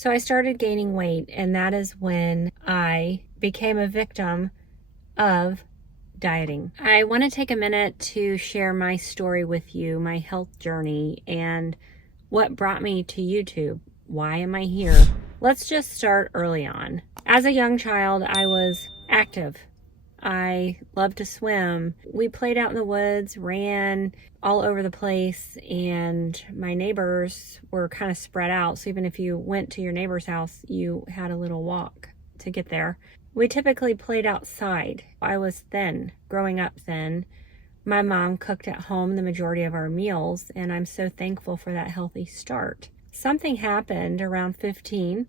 So I started gaining weight, and that is when I became a victim of dieting. I want to take a minute to share my story with you, my health journey, and what brought me to YouTube. Why am I here? Let's just start early on. As a young child, I was active. I loved to swim. We played out in the woods, ran all over the place, and my neighbors were kind of spread out. So even if you went to your neighbor's house, you had a little walk to get there. We typically played outside. I was thin, growing up thin. My mom cooked at home the majority of our meals, and I'm so thankful for that healthy start. Something happened around 15.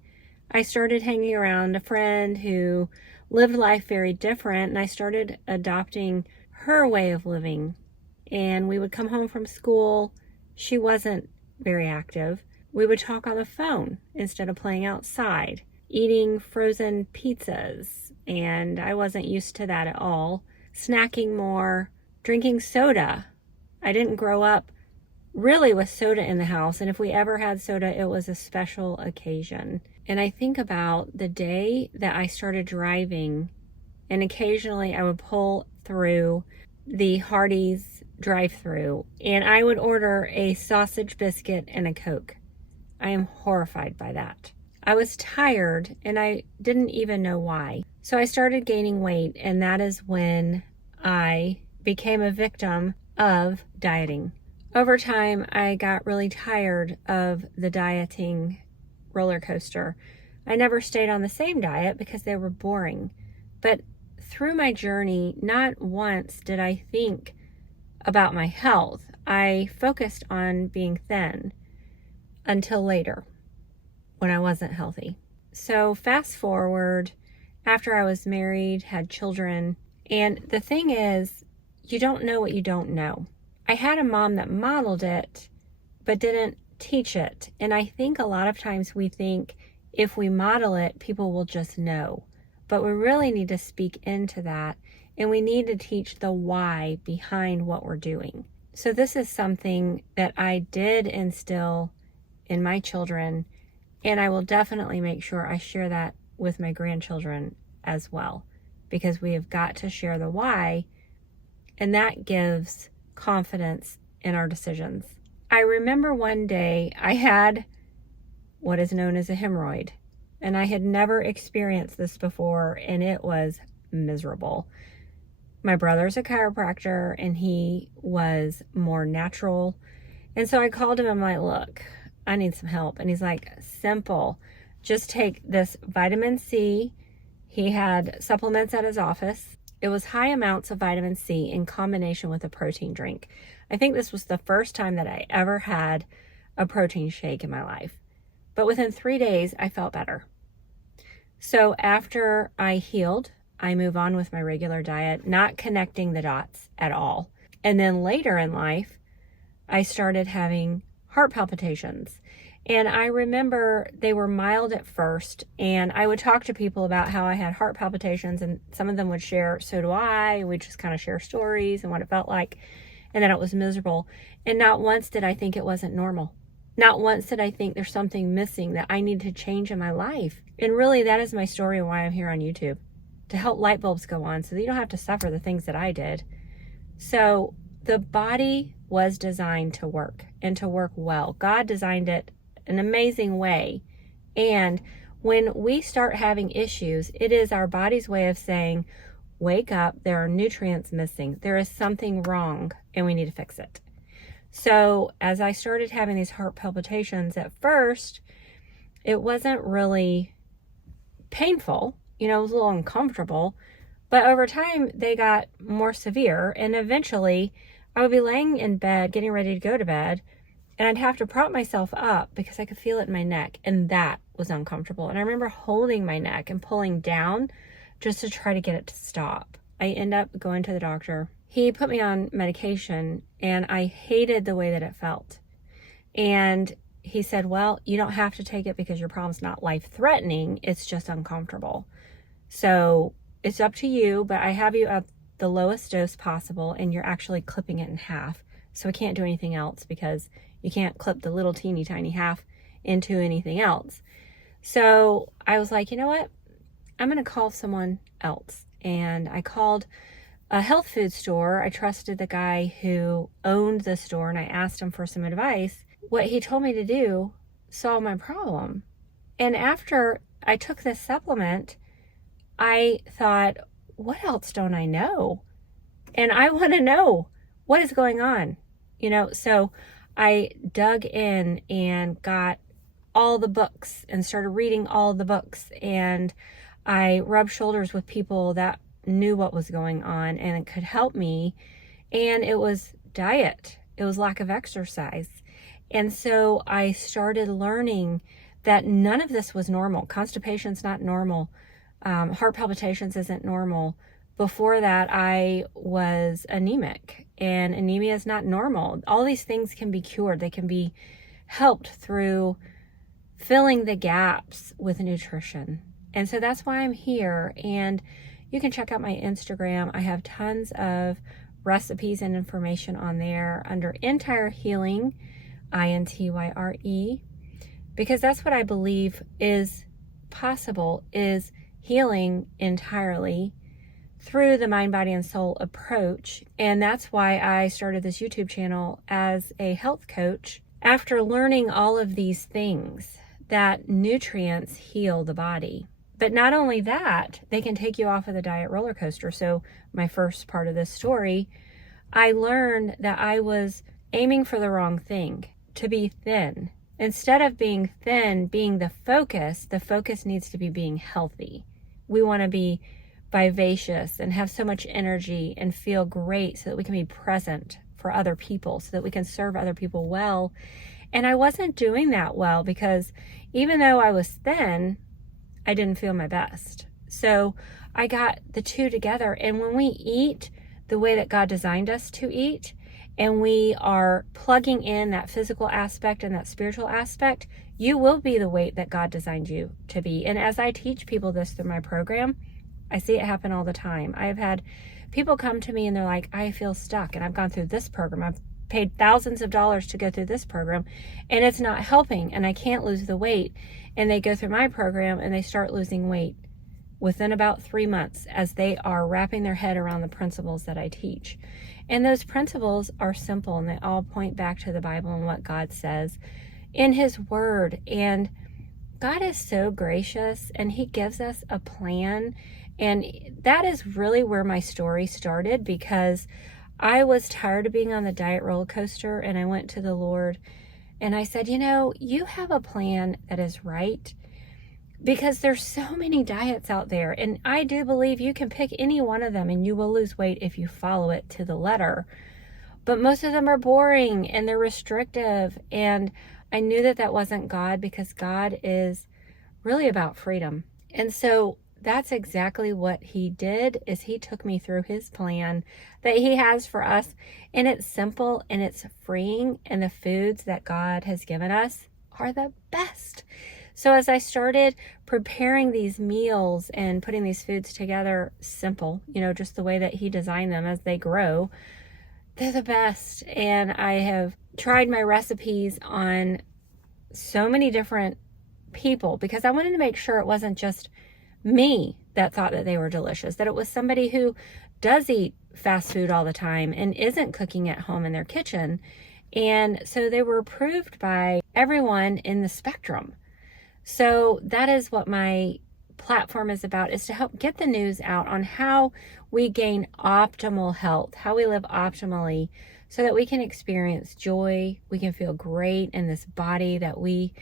I started hanging around a friend who lived life very different, and I started adopting her way of living. And we would come home from school. She wasn't very active. We would talk on the phone instead of playing outside, eating frozen pizzas, and I wasn't used to that at all. Snacking more, drinking soda. I didn't grow up really with soda in the house, and if we ever had soda, it was a special occasion. And I think about the day that I started driving, and occasionally I would pull through the Hardee's drive-through, and I would order a sausage biscuit and a Coke. I am horrified by that. I was tired, and I didn't even know why. So I started gaining weight, and that is when I became a victim of dieting. Over time, I got really tired of the dieting roller coaster. I never stayed on the same diet because they were boring. But through my journey, not once did I think about my health. I focused on being thin until later when I wasn't healthy. So fast forward, after I was married, had children, and the thing is, you don't know what you don't know. I had a mom that modeled it, but didn't teach it. And I think a lot of times we think if we model it, people will just know. But we really need to speak into that, and we need to teach the why behind what we're doing. So this is something that I did instill in my children, and I will definitely make sure I share that with my grandchildren as well, because we have got to share the why, and that gives confidence in our decisions. I remember one day I had what is known as a hemorrhoid, and I had never experienced this before, and it was miserable. My brother's a chiropractor, and he was more natural, and so I called him. I'm like, look, I need some help. And he's like, simple, just take this vitamin C. He had supplements at his office. It was high amounts of vitamin C in combination with a protein drink. I think this was the first time that I ever had a protein shake in my life. But within 3 days, I felt better. So after I healed, I move on with my regular diet, not connecting the dots at all. And then later in life, I started having heart palpitations. And I remember they were mild at first, and I would talk to people about how I had heart palpitations, and some of them would share, so do I. We'd just kind of share stories and what it felt like, and then it was miserable. And not once did I think it wasn't normal. Not once did I think there's something missing that I need to change in my life. And really, that is my story and why I'm here on YouTube, to help light bulbs go on so that you don't have to suffer the things that I did. So the body was designed to work, and to work well. God designed it an amazing way. And when we start having issues, it is our body's way of saying, wake up, there are nutrients missing. There is something wrong, and we need to fix it. So as I started having these heart palpitations, at first, it wasn't really painful. It was a little uncomfortable. But over time, they got more severe, and eventually I would be laying in bed, getting ready to go to bed, and I'd have to prop myself up because I could feel it in my neck, and that was uncomfortable. And I remember holding my neck and pulling down just to try to get it to stop. I end up going to the doctor. He put me on medication, and I hated the way that it felt. And he said, well, you don't have to take it because your problem's not life-threatening, it's just uncomfortable. So it's up to you, but I have you at the lowest dose possible, and you're actually clipping it in half. So I can't do anything else because you can't clip the little teeny tiny half into anything else. So I was like, you know what? I'm going to call someone else. And I called a health food store. I trusted the guy who owned the store and I asked him for some advice. What he told me to do solved my problem. And after I took this supplement, I thought, what else don't I know? And I want to know what is going on, so I dug in and got all the books and started reading all the books, and I rubbed shoulders with people that knew what was going on and it could help me. And it was diet, it was lack of exercise. And so I started learning that none of this was normal. Constipation's not normal. Heart palpitations isn't normal. Before that, I was anemic, and anemia is not normal. All these things can be cured. They can be helped through filling the gaps with nutrition. And so that's why I'm here. And you can check out my Instagram. I have tons of recipes and information on there under Intyre Healing, INTYRE, because that's what I believe is possible, is healing entirely through the mind, body, and soul approach. And that's why I started this YouTube channel as a health coach after learning all of these things, that nutrients heal the body. But not only that, they can take you off of the diet roller coaster. So my first part of this story, I learned that I was aiming for the wrong thing, to be thin. Instead of being thin, being the focus needs to be being healthy. We want to be vivacious and have so much energy and feel great so that we can be present for other people, so that we can serve other people well. And I wasn't doing that well, because even though I was thin, I didn't feel my best. So I got the two together. And when we eat the way that God designed us to eat, and we are plugging in that physical aspect and that spiritual aspect, you will be the weight that God designed you to be. And as I teach people this through my program, I see it happen all the time. I've had people come to me and they're like, I feel stuck, and I've gone through this program. I've paid thousands of dollars to go through this program, and it's not helping, and I can't lose the weight. And they go through my program and they start losing weight within about 3 months as they are wrapping their head around the principles that I teach. And those principles are simple, and they all point back to the Bible and what God says in His Word. And God is so gracious, and He gives us a plan. And that is really where my story started, because I was tired of being on the diet roller coaster, and I went to the Lord and I said, you have a plan that is right, because there's so many diets out there, and I do believe you can pick any one of them and you will lose weight if you follow it to the letter. But most of them are boring and they're restrictive, and I knew that that wasn't God, because God is really about freedom. And so that's exactly what He did, is He took me through His plan that He has for us. And it's simple and it's freeing, and the foods that God has given us are the best. So as I started preparing these meals and putting these foods together, simple, just the way that He designed them as they grow, they're the best. And I have tried my recipes on so many different people, because I wanted to make sure it wasn't just me that thought that they were delicious, that it was somebody who does eat fast food all the time and isn't cooking at home in their kitchen. And so they were approved by everyone in the spectrum. So that is what my platform is about, is to help get the news out on how we gain optimal health, how we live optimally, so that we can experience joy, we can feel great in this body that we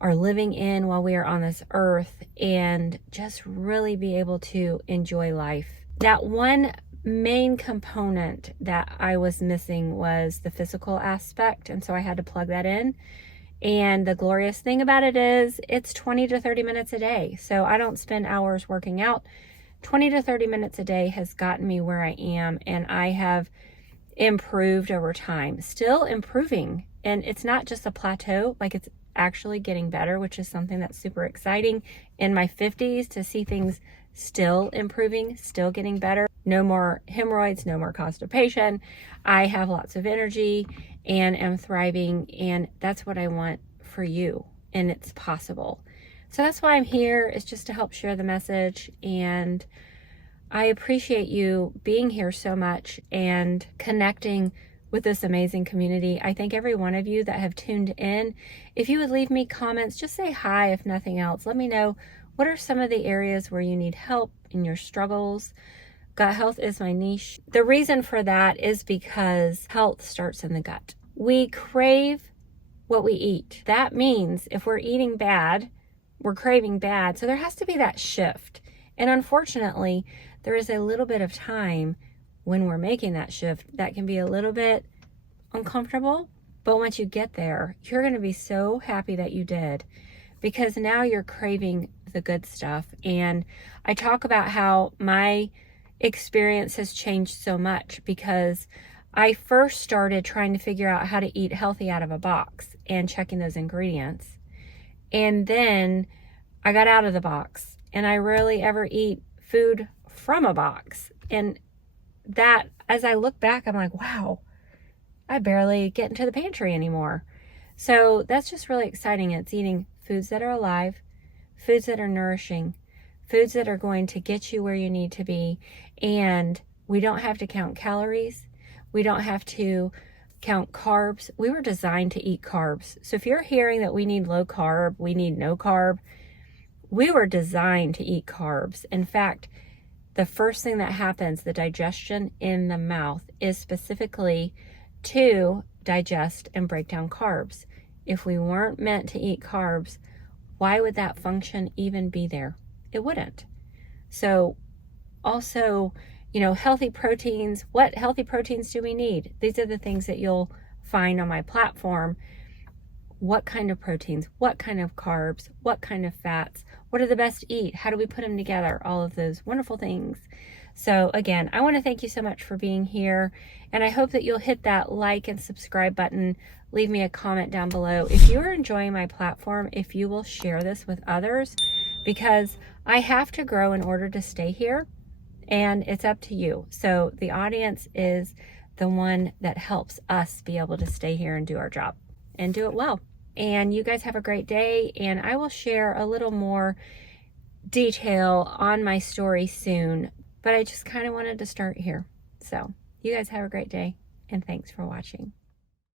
are living in while we are on this earth, and just really be able to enjoy life. That one main component that I was missing was the physical aspect, and so I had to plug that in. And the glorious thing about it is it's 20 to 30 minutes a day. So I don't spend hours working out. 20 to 30 minutes a day has gotten me where I am, and I have improved over time, still improving. And it's not just a plateau, like it's actually getting better, which is something that's super exciting in my 50s, to see things still improving, still getting better. No more hemorrhoids, no more constipation. I have lots of energy and am thriving, and that's what I want for you, and it's possible. So that's why I'm here, is just to help share the message. And I appreciate you being here so much and connecting with this amazing community. I thank every one of you that have tuned in. If you would leave me comments, just say hi if nothing else. Let me know, what are some of the areas where you need help in your struggles? Gut health is my niche. The reason for that is because health starts in the gut. We crave what we eat. That means if we're eating bad, we're craving bad. So there has to be that shift. And unfortunately, there is a little bit of time when we're making that shift that can be a little bit uncomfortable. But once you get there, you're going to be so happy that you did, because now you're craving the good stuff. And I talk about how my experience has changed so much, because I first started trying to figure out how to eat healthy out of a box and checking those ingredients. And then I got out of the box, and I rarely ever eat food from a box. And that, as I look back, I'm like, wow, I barely get into the pantry anymore. So that's just really exciting. It's eating foods that are alive, foods that are nourishing, foods that are going to get you where you need to be. And we don't have to count calories. We don't have to count carbs. We were designed to eat carbs. So if you're hearing that we need low carb, we need no carb, we were designed to eat carbs. In fact, the first thing that happens, the digestion in the mouth, is specifically to digest and break down carbs. If we weren't meant to eat carbs, why would that function even be there? It wouldn't. So also, healthy proteins. What healthy proteins do we need? These are the things that you'll find on my platform. What kind of proteins? What kind of carbs? What kind of fats? What are the best to eat? How do we put them together? All of those wonderful things. So again, I want to thank you so much for being here, and I hope that you'll hit that like and subscribe button. Leave me a comment down below if you are enjoying my platform, if you will share this with others, because I have to grow in order to stay here, and it's up to you. So the audience is the one that helps us be able to stay here and do our job and do it well. And you guys have a great day, and I will share a little more detail on my story soon, but I just kind of wanted to start here. So you guys have a great day, and thanks for watching.